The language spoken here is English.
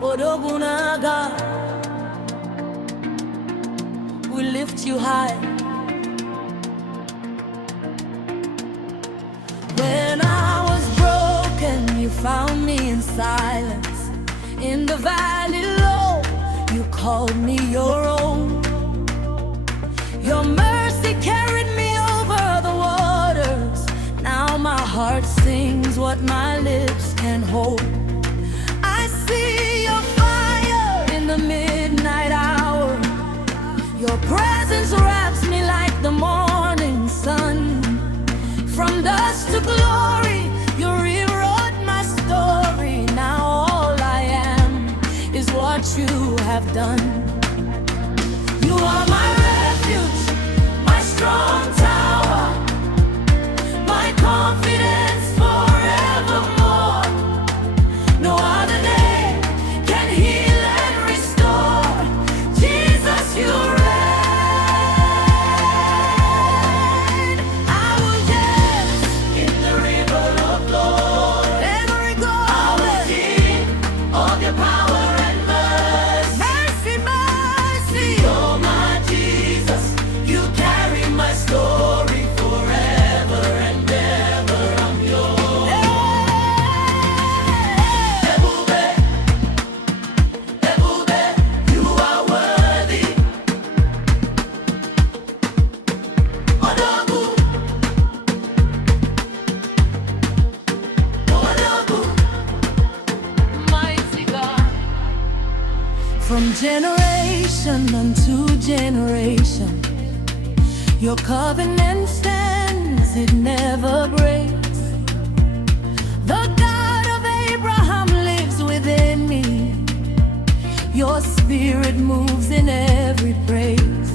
Odogunaga, we lift you high. When I was broken, you found me in silence. In the valley low, you called me your own. Your mercy carried me over the waters. Now my heart sings what my lips can hold. I see your fire in the midnight hour. Your presence wraps me like the morning sun. From dust to glory, you rewrote my story. Now all I am is what you have done. You are my refuge, my strong tower, my confidence forevermore. No other name can heal and restore. Jesus, you reign. I will dance in the river of glory. Every goal I will sing of your power and mercy. Mercy, mercy. Oh my Jesus, you carry my story forever and ever. I'm yours. Ebube, Ebube, you are worthy. Odogu, Odogu, mighty God. From generation unto generation, your covenant stands, it never breaks. The God of Abraham lives within me. Your spirit moves in every praise.